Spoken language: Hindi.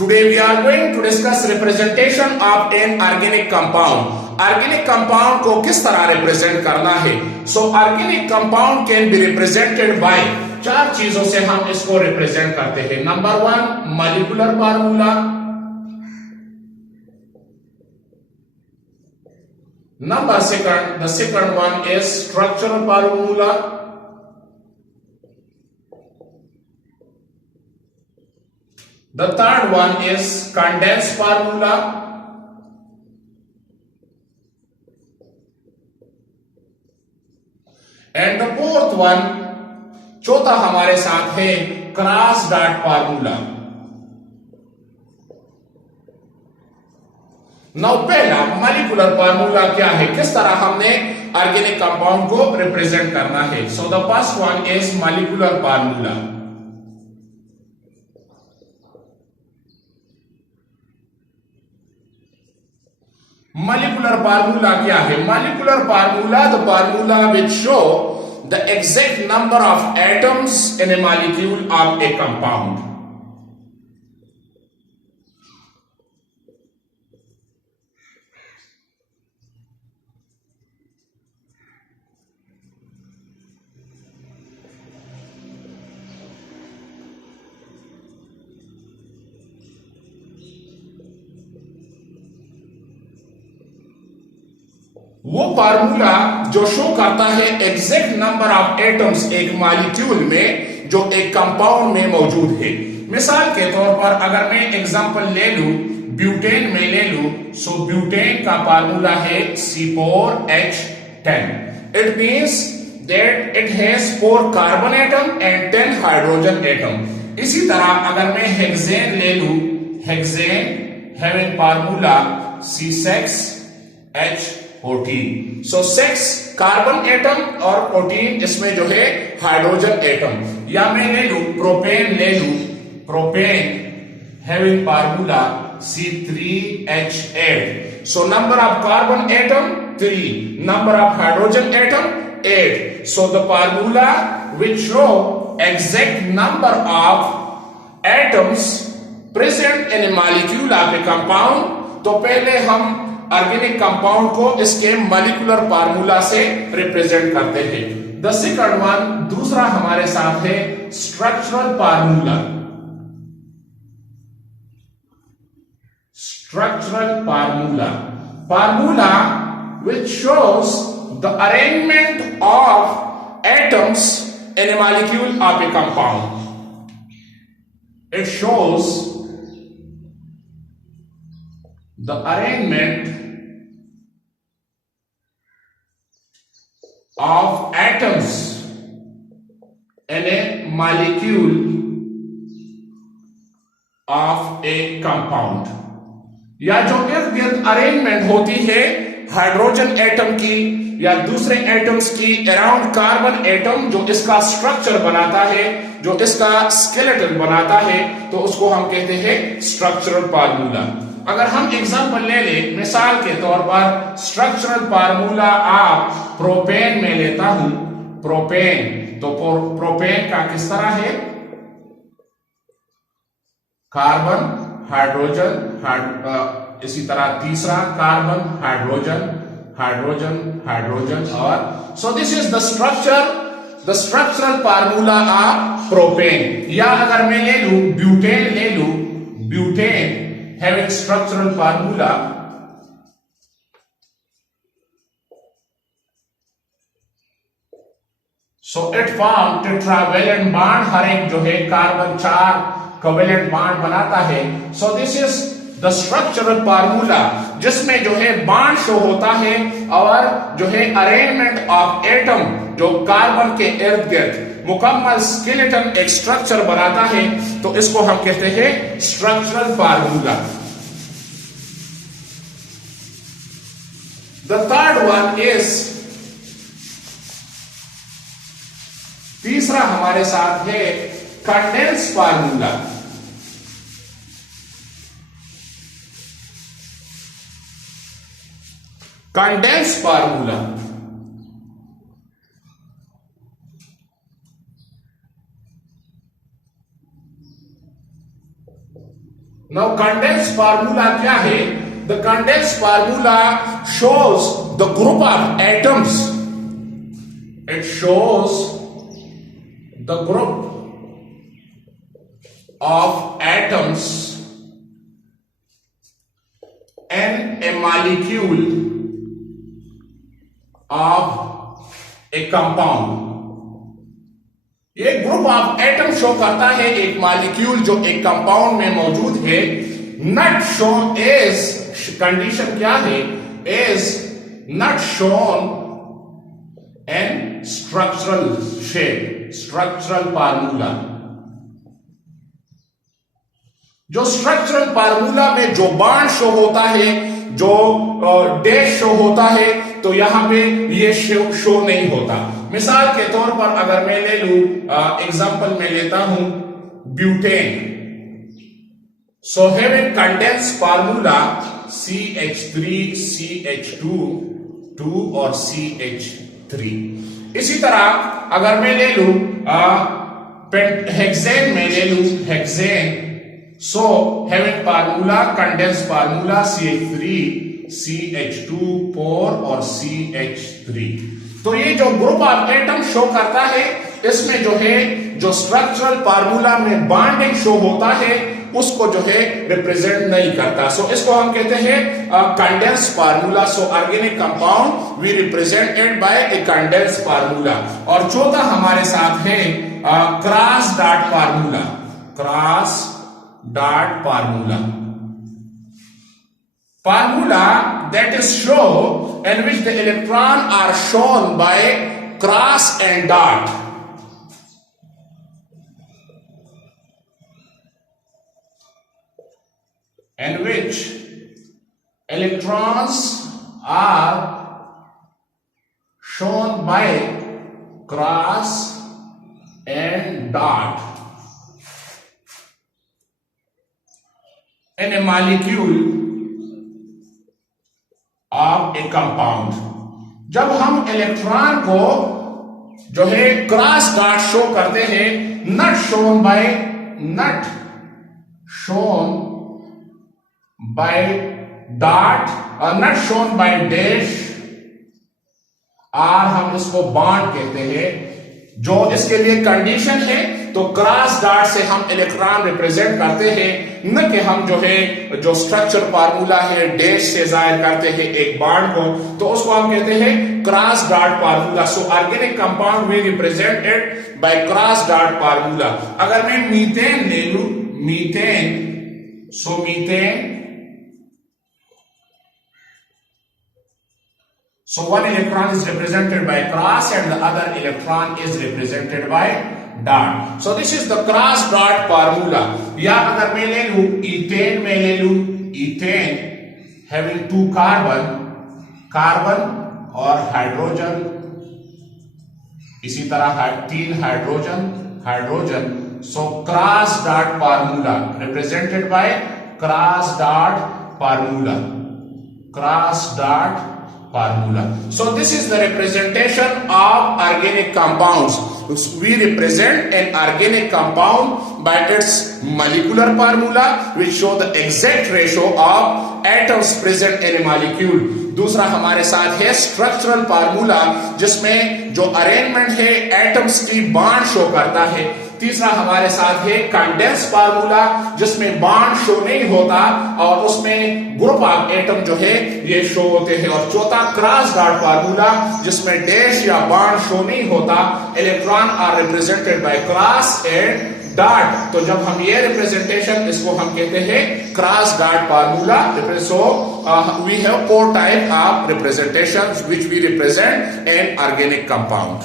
Today we are going to discuss representation of an organic compound. Organic compound को किस तरह represent करना है? So organic compound can be represented by चार चीजों से हम इसको represent करते हैं. Number 1 molecular formula. Number second, the second one is structural formula. The third one is condensed formula. And the fourth one, चौथा हमारे साथ है क्रॉस डॉट फार्मूला. नाउ पहला मॉलिक्यूलर फार्मूला क्या है, किस तरह हमने ऑर्गेनिक कंपाउंड को रिप्रेजेंट करना है. So the first one is molecular formula. Molecular formula क्या है? Molecular formula, the formula which show the exact number of atoms in a molecule of a compound. वो फार्मूला जो शो करता है एग्जैक्ट नंबर ऑफ एटम्स एक मॉलिक्यूल में जो एक कंपाउंड में मौजूद है. मिसाल के तौर पर अगर मैं एग्जांपल ले लूं, ब्यूटेन में ले लूं, सो ब्यूटेन का फार्मूला है C4H10. It means that it has 4 carbon atom and 10 hydrogen atom. इसी तरह अगर मैं हेक्सेन ले लूं, हेक्सेन हैविंग फार्मूला C6H14. सो 6 कार्बन एटम और 14 इसमें जो है हाइड्रोजन एटम. या मैं ले लूं प्रोपेन, ले लूं propane having formula C3H8. So number of carbon atom 3, number of hydrogen atom 8. So the formula which show exact number of atoms present in A molecule of A compound. तो पहले हम ऑर्गेनिक कंपाउंड को इसके मॉलिक्यूलर फार्मूला से रिप्रेजेंट करते हैं. द सेकंड वन, दूसरा हमारे साथ है structural formula. Structural formula, formula which shows the arrangement of atoms in A molecule of A compound. It shows the arrangement of atoms in a molecule of a compound. या जो इर्द गिर्द अरेंजमेंट होती है हाइड्रोजन एटम की या दूसरे एटम्स की अराउंड कार्बन एटम, जो इसका स्ट्रक्चर बनाता है, जो इसका स्केलेटन बनाता है, तो उसको हम कहते हैं स्ट्रक्चरल फार्मूला. अगर हम एग्जांपल ले ले, मिसाल के तौर पर स्ट्रक्चरल फार्मूला आप प्रोपेन में लेता हूं, प्रोपेन, तो प्रोपेन का किस तरह है? कार्बन, हाइड्रोजन, इसी तरह तीसरा कार्बन, हाइड्रोजन, हाइड्रोजन, हाइड्रोजन. और so this is the structural formula of propane. या अगर मैं ले लूं ब्यूटेन, ले लूं butane having structural formula so it form tetravalent bond. हर एक जो है कार्बन 4 कोवेलेंट बॉन्ड बनाता है. so this is the structural formula जिसमें जो है बॉन्ड शो होता है और जो है अरेंजमेंट ऑफ एटम जो कार्बन के इर्द गिर्द मुकम्मल स्केलेटन एक स्ट्रक्चर बनाता है, तो इसको हम कहते हैं structural formula. The third one is, तीसरा हमारे साथ है condense formula. Condense formula now condense formula क्या है? The condense formula shows the group of atoms. It shows the group of atoms and a molecule of a compound. ये ग्रुप ऑफ एटम शो करता है एक मॉलिक्यूल जो एक कंपाउंड में मौजूद है. नॉट शोन इज कंडीशन क्या है? Is not shown an structural shape, structural formula. जो स्ट्रक्चरल फार्मूला में जो बांड शो होता है, जो डैश शो होता है, तो यहां पे ये शो नहीं होता. मिसाल के तौर पर अगर मैं ले लूं, एग्जांपल में लेता हूं butane. So having condense formula CH3 CH2 2 और CH3. इसी तरह अगर मैं ले लूं हेक्सेन में ले लूं hexane. So, having formula, condensed formula CH3, CH2, 4 और CH3. तो ये जो ग्रुप ऑफ एटम शो करता है, इसमें जो है जो स्ट्रक्चरल फार्मूला में बॉन्डिंग शो होता है, उसको जो है रिप्रेजेंट नहीं करता. सो इसको हम कहते हैं condensed formula. So organic compound we represented by a condensed formula. और चौथा हमारे साथ है cross dot formula. Cross dot formula. Formula that is shown in which the electron are shown by cross and dot. In which electrons are shown by cross and dot in a molecule of a compound. जब हम इलेक्ट्रॉन को जो है क्रॉस डॉट शो करते हैं, नॉट शोन बाय डॉट और नॉट शोन बाय डैश, और हम इसको बॉन्ड कहते हैं. जो इसके लिए कंडीशन है, तो क्रॉस डॉट से हम इलेक्ट्रॉन रिप्रेजेंट करते हैं, न कि हम जो है जो स्ट्रक्चर फार्मूला है डैश से जाहिर करते हैं एक बॉन्ड को, तो उसको हम कहते हैं cross dot formula. So organic compound we represented by cross dot formula. अगर मैं मीथेन ले लूं, methane, so methane, so one electron is represented by cross and the other electron is represented by dot. So this is the cross dot formula. या अगर मैं ले लूं इथेन, में ले लूं इथेन having 2 कार्बन और हाइड्रोजन, इसी तरह 3 hydrogen. So cross dot formula represented by cross dot formula. So this is the representation of organic compounds. We represent an organic compound by its molecular formula, which show the exact ratio of atoms present in a molecule. दूसरा हमारे साथ है स्ट्रक्चरल फार्मूला, जिसमें जो अरेंजमेंट है एटम्स की बॉन्ड शो करता है. तीसरा हमारे साथ है कंडेंस फार्मूला, जिसमें बॉन्ड शो नहीं होता और उसमें ग्रुप ऑफ एटम जो है ये शो होते हैं. और चौथा क्रॉस डॉट फार्मूला, जिसमें डैश या बॉन्ड शो नहीं होता. Electron are represented by cross and dot. तो जब हम ये रिप्रेजेंटेशन, इसको हम कहते हैं cross dot formula. So we have 4 type of representations which we represent an organic compound.